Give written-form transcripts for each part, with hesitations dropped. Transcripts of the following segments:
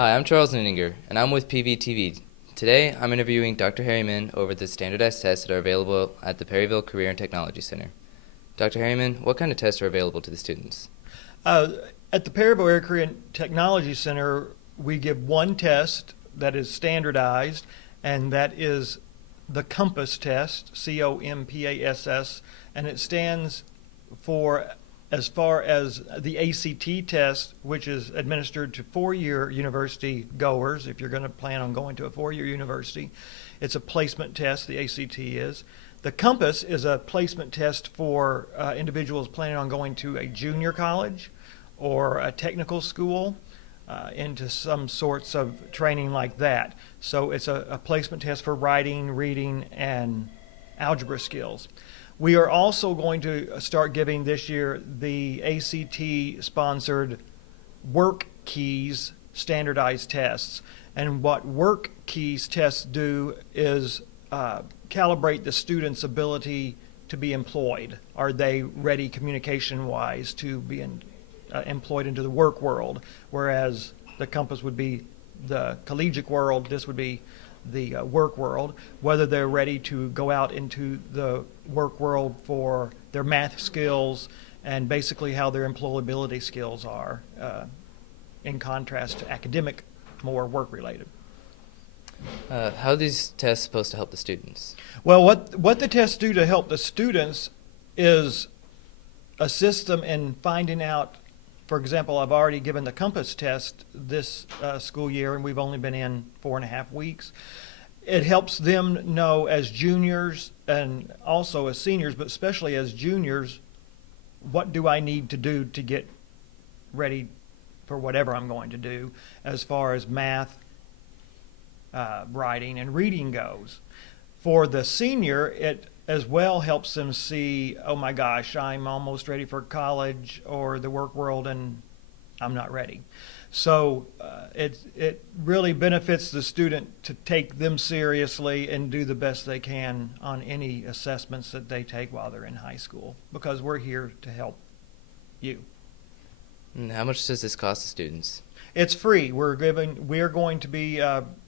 Hi, I'm Charles Nuninger, and I'm with PVTV. Today, I'm interviewing Dr. Harryman over the standardized tests that are available at the Perryville Career and Technology Center. Dr. Harryman, what kind of tests are available to the students? At the Perryville Area Career and Technology Center, we give one test that is standardized, and that is the COMPASS test, COMPASS, and it stands for, as far as the ACT test, which is administered to four-year university goers. If you're going to plan on going to a four-year university, it's a placement test, the ACT is. The COMPASS is a placement test for individuals planning on going to a junior college or a technical school, into some sorts of training like that. So it's a placement test for writing, reading, and algebra skills. We are also going to start giving this year the ACT-sponsored Work Keys standardized tests. And what Work Keys tests do is calibrate the student's ability to be employed. Are they ready communication-wise to be employed into the work world? Whereas the COMPASS would be the collegiate world, this would be the work world. Whether they're ready to go out into the work world for their math skills and basically how their employability skills are, in contrast to academic, more work-related. How are these tests supposed to help the students? Well, what the tests do to help the students is assist them in finding out. For example, I've already given the COMPASS test this school year, and we've only been in 4.5 weeks. It helps them know as juniors and also as seniors, but especially as juniors, what do I need to do to get ready for whatever I'm going to do as far as math, writing, and reading goes. For the senior, it as well helps them see, oh my gosh, I'm almost ready for college or the work world and I'm not ready. So it really benefits the student to take them seriously and do the best they can on any assessments that they take while they're in high school, because we're here to help you. And how much does this cost the students? It's free. We're going to be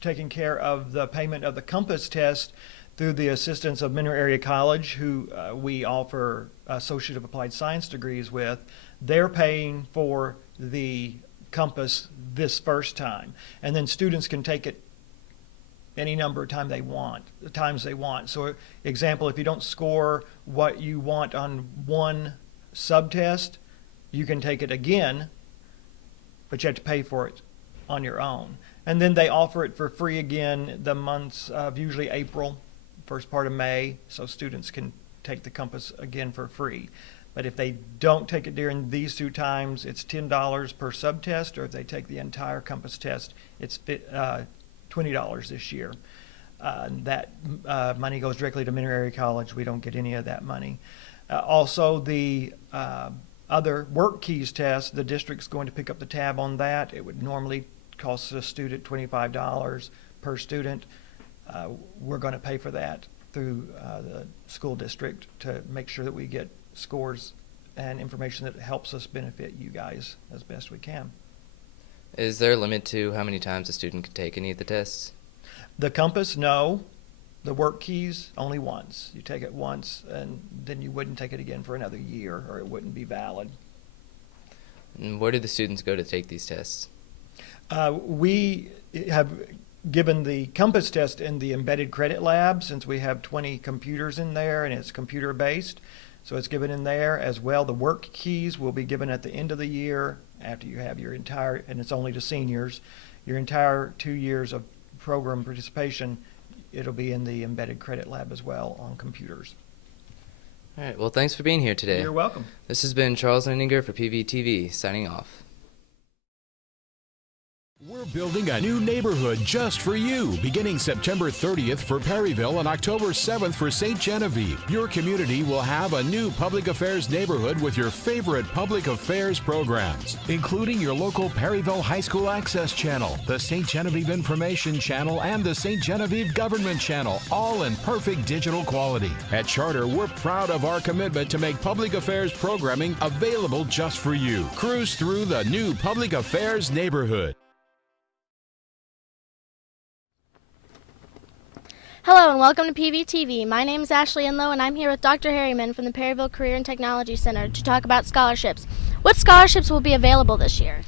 taking care of the payment of the COMPASS test through the assistance of Monroe Area College, who we offer Associate of Applied Science degrees with. They're paying for the COMPASS this first time, and then students can take it any number of times they want. So, example, if you don't score what you want on one subtest, you can take it again, but you have to pay for it on your own. And then they offer it for free again the months of usually April, first part of May, so students can take the COMPASS again for free. But if they don't take it during these two times, it's $10 per subtest, or if they take the entire COMPASS test, it's $20 this year. That money goes directly to Monroe Area College. We don't get any of that money. Also, the other Work Keys test, the district's going to pick up the tab on that. It would normally cost a student $25 per student. We're going to pay for that through the school district to make sure that we get scores and information that helps us benefit you guys as best we can. Is there a limit to how many times a student can take any of the tests? The COMPASS, no. The Work Keys, only once. You take it once, and then you wouldn't take it again for another year, or it wouldn't be valid. And where do the students go to take these tests? We have given the COMPASS test in the embedded credit lab, since we have 20 computers in there and it's computer based, so it's given in there as well. The Work Keys will be given at the end of the year after you have your entire, and it's only to seniors, your entire 2 years of program participation. It'll be in the embedded credit lab as well on computers. All right, well, thanks for being here today. You're welcome. This has been Charles Nuninger for PVTV, signing off. We're building a new neighborhood just for you, beginning September 30th for Perryville and October 7th for St. Genevieve. Your community will have a new public affairs neighborhood with your favorite public affairs programs, including your local Perryville High School Access Channel, the St. Genevieve Information Channel, and the St. Genevieve Government Channel, all in perfect digital quality. At Charter, we're proud of our commitment to make public affairs programming available just for you. Cruise through the new public affairs neighborhood. Hello and welcome to PVTV. My name is Ashley Enlow and I'm here with Dr. Harryman from the Perryville Career and Technology Center to talk about scholarships. What scholarships will be available this year?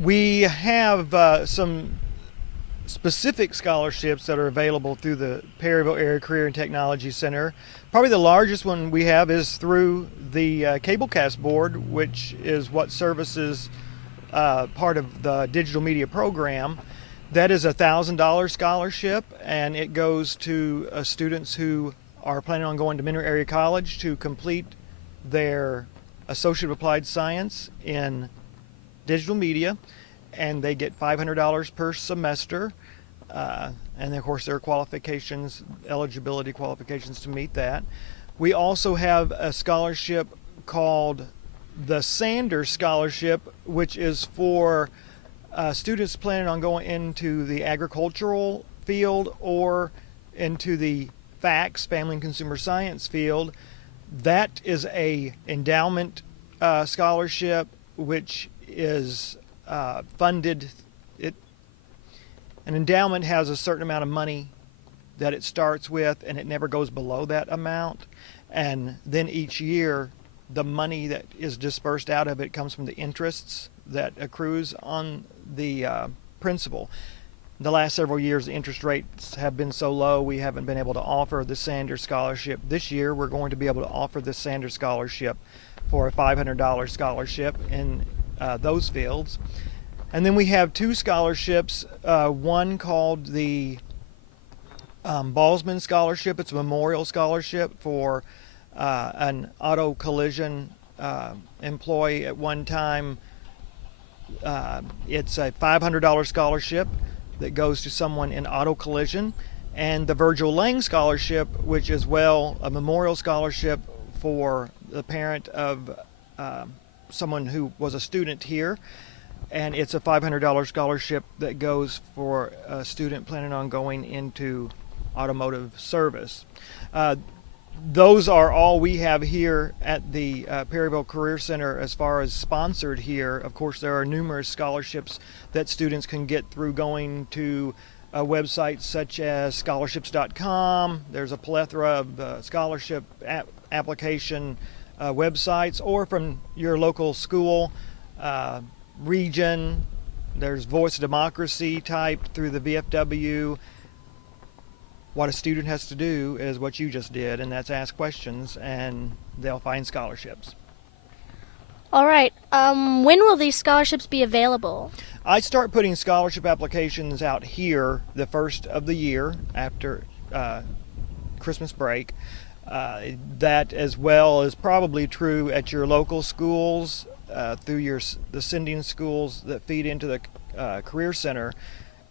We have some specific scholarships that are available through the Perryville Area Career and Technology Center. Probably the largest one we have is through the Cablecast Board, which is what services part of the digital media program. That is a $1,000 scholarship, and it goes to students who are planning on going to Monroe Area College to complete their Associate of Applied Science in digital media, and they get $500 per semester. And of course there are qualifications, eligibility qualifications to meet that. We also have a scholarship called the Sanders Scholarship, which is for students planning on going into the agricultural field or into the FACS, Family and Consumer Science field. That is a endowment scholarship, which is funded. An endowment has a certain amount of money that it starts with, and it never goes below that amount. And then each year, the money that is dispersed out of it comes from the interests that accrues on the principal. The last several years, the interest rates have been so low, we haven't been able to offer the Sanders Scholarship. This year, we're going to be able to offer the Sanders Scholarship for a $500 scholarship in those fields. And then we have two scholarships, one called the Ballsman Scholarship. It's a memorial scholarship for an auto collision employee at one time. It's a $500 scholarship that goes to someone in auto collision. And the Virgil Lang Scholarship, which is a memorial scholarship for the parent of someone who was a student here. And it's a $500 scholarship that goes for a student planning on going into automotive service. Those are all we have here at the Perryville Career Center as far as sponsored here. Of course, there are numerous scholarships that students can get through going to websites such as scholarships.com. There's a plethora of scholarship application websites, or from your local school region. There's Voice of Democracy typed through the VFW. What a student has to do is what you just did, and that's ask questions, and they'll find scholarships. All right. When will these scholarships be available? I start putting scholarship applications out here the first of the year after Christmas break. That as well is probably true at your local schools through the sending schools that feed into the Career Center.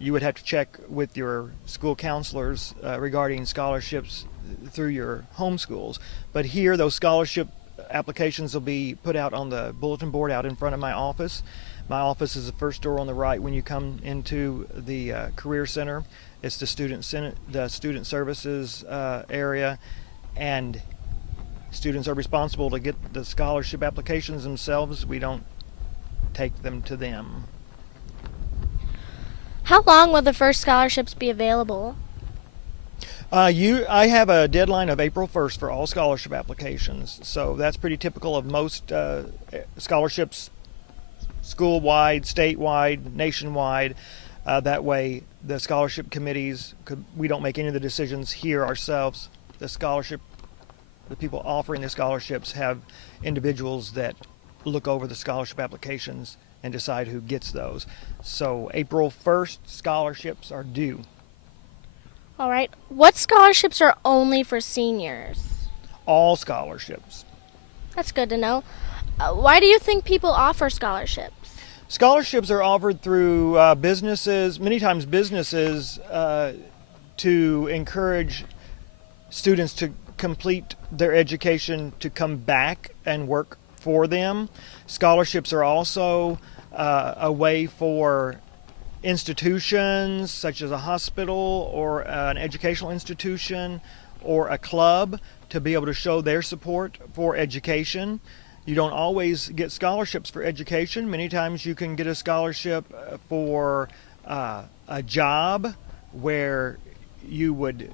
You would have to check with your school counselors regarding scholarships through your home schools. But here, those scholarship applications will be put out on the bulletin board out in front of my office. My office is the first door on the right when you come into the Career Center. It's the student services area, and students are responsible to get the scholarship applications themselves. We don't take them to them. How long will the first scholarships be available? I have a deadline of April 1st for all scholarship applications, so that's pretty typical of most scholarships, school-wide, statewide, nationwide. That way, the scholarship committees, we don't make any of the decisions here ourselves. The people offering the scholarships have individuals that look over the scholarship applications and decide who gets those. So April 1st, scholarships are due. All right. What scholarships are only for seniors? All scholarships. That's good to know. Why do you think people offer scholarships? Scholarships are offered through businesses, many times businesses, to encourage students to complete their education to come back and work for them. Scholarships are also a way for institutions such as a hospital or an educational institution or a club to be able to show their support for education. You don't always get scholarships for education. Many times you can get a scholarship for a job where you would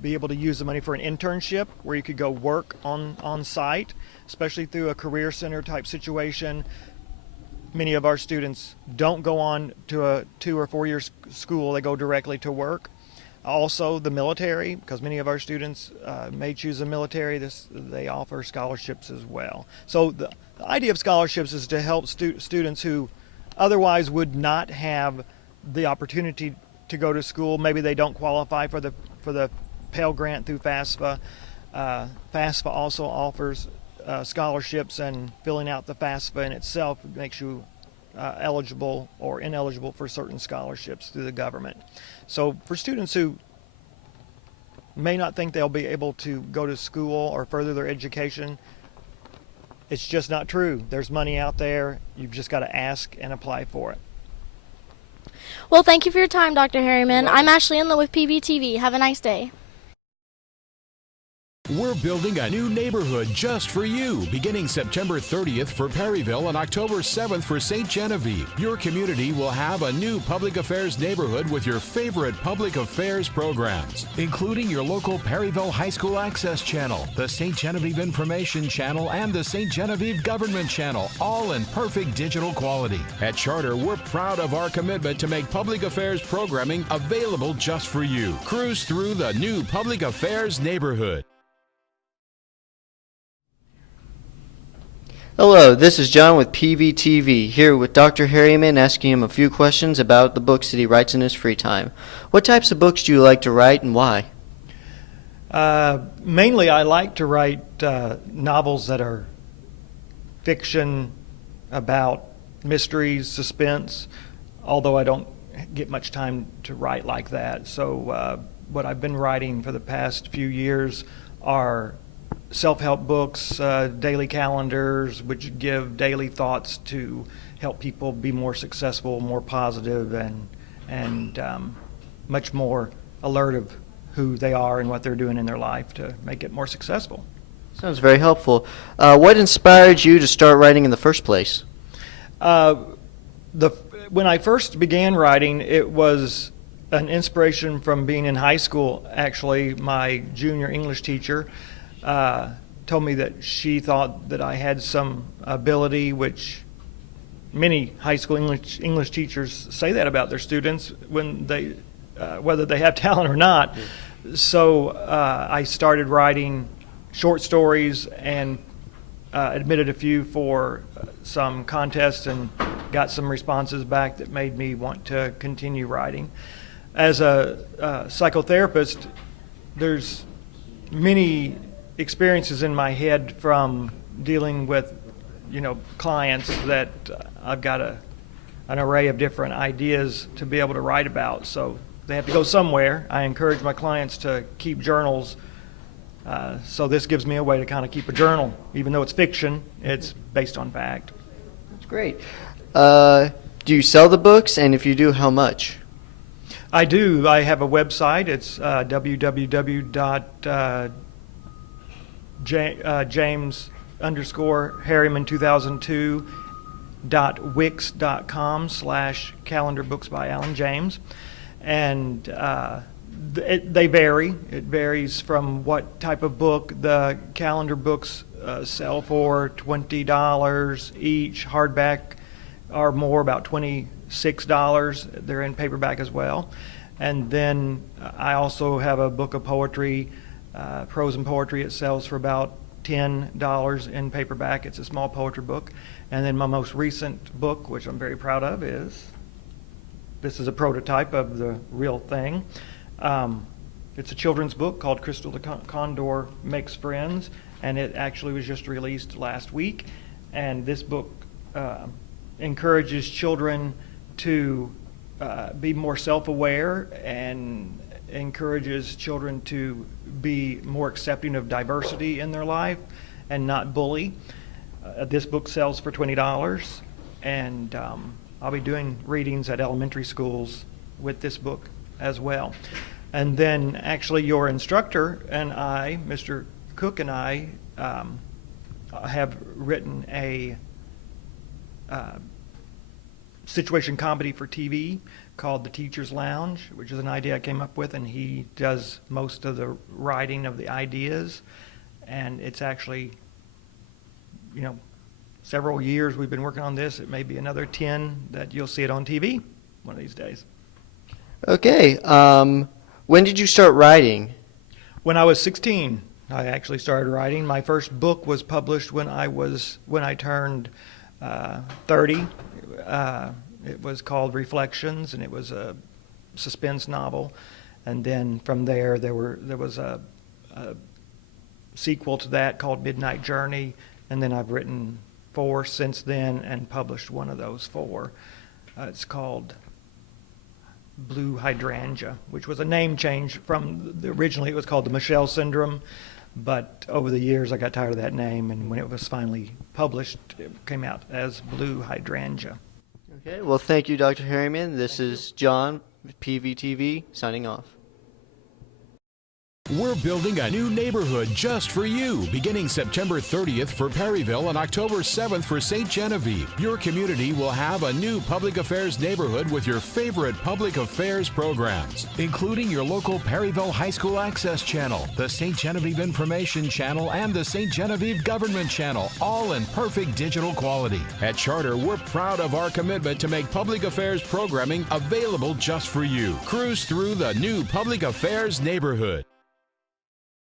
be able to use the money for an internship where you could go work on site, especially through a career center type situation. Many of our students don't go on to a 2 or 4 year school, they go directly to work. Also the military, because many of our students may choose the military, they offer scholarships as well. So the idea of scholarships is to help students who otherwise would not have the opportunity to go to school. Maybe they don't qualify for the Pell Grant through FAFSA. FAFSA also offers scholarships, and filling out the FAFSA in itself makes you eligible or ineligible for certain scholarships through the government. So for students who may not think they'll be able to go to school or further their education, it's just not true. There's money out there. You've just got to ask and apply for it. Well, thank you for your time, Dr. Harriman. I'm Ashley Inlow with PVTV. Have a nice day. We're building a new neighborhood just for you, beginning September 30th for Perryville and October 7th for St. Genevieve. Your community will have a new public affairs neighborhood with your favorite public affairs programs, including your local Perryville High School Access Channel, the St. Genevieve Information Channel, and the St. Genevieve Government Channel, all in perfect digital quality. At Charter, we're proud of our commitment to make public affairs programming available just for you. Cruise through the new public affairs neighborhood. Hello, this is John with PVTV, here with Dr. Harriman, asking him a few questions about the books that he writes in his free time. What types of books do you like to write, and why? Mainly I like to write novels that are fiction about mysteries, suspense, although I don't get much time to write like that. So what I've been writing for the past few years are self-help books, daily calendars, which give daily thoughts to help people be more successful, more positive, and much more alert of who they are and what they're doing in their life to make it more successful. Sounds very helpful. What inspired you to start writing in the first place? When I first began writing, it was an inspiration from being in high school. Actually, my junior English teacher told me that she thought that I had some ability, which many high school English teachers say that about their students when they, whether they have talent or not. So I started writing short stories and admitted a few for some contests and got some responses back that made me want to continue writing. As a psychotherapist, there's many experiences in my head from dealing with, clients that I've got an array of different ideas to be able to write about. So they have to go somewhere. I encourage my clients to keep journals. So this gives me a way to kind of keep a journal. Even though it's fiction, it's based on fact. That's great. Do you sell the books, and if you do, how much? I do. I have a website. It's James_Harriman2002.wix.com/calendar books by Alan James. And they vary. It varies from what type of book. The calendar books sell for $20 each. Hardback are more, about $26. They're in paperback as well. And then I also have a book of poetry, prose and poetry. It sells for about $10 in paperback. It's a small poetry book. And then my most recent book, which I'm very proud of, this is a prototype of the real thing. It's a children's book called Crystal the Condor Makes Friends, and it actually was just released last week. And this book encourages children to be more self-aware and encourages children to be more accepting of diversity in their life and not bully. This book sells for $20, and I'll be doing readings at elementary schools with this book as well. And then actually your instructor and I, Mr. Cook and I, have written a situation comedy for TV called The Teacher's Lounge, which is an idea I came up with, and he does most of the writing of the ideas. And it's actually, several years we've been working on this. It may be another 10 that you'll see it on TV one of these days. Okay. When did you start writing? When I was 16, I actually started writing. My first book was published when I turned 30. It was called Reflections, and it was a suspense novel. And then from there was a sequel to that called Midnight Journey, and then I've written 4 since then and published one of those 4. It's called Blue Hydrangea, which was a name change from originally it was called the Michelle Syndrome, but over the years I got tired of that name, and when it was finally published, it came out as Blue Hydrangea. Okay. Well, thank you, Dr. Harriman. This is John, PVTV, signing off. We're building a new neighborhood just for you, beginning September 30th for Perryville and October 7th for St. Genevieve. Your community will have a new public affairs neighborhood with your favorite public affairs programs, including your local Perryville High School Access Channel, the St. Genevieve Information Channel, and the St. Genevieve Government Channel, all in perfect digital quality. At Charter, we're proud of our commitment to make public affairs programming available just for you. Cruise through the new public affairs neighborhood.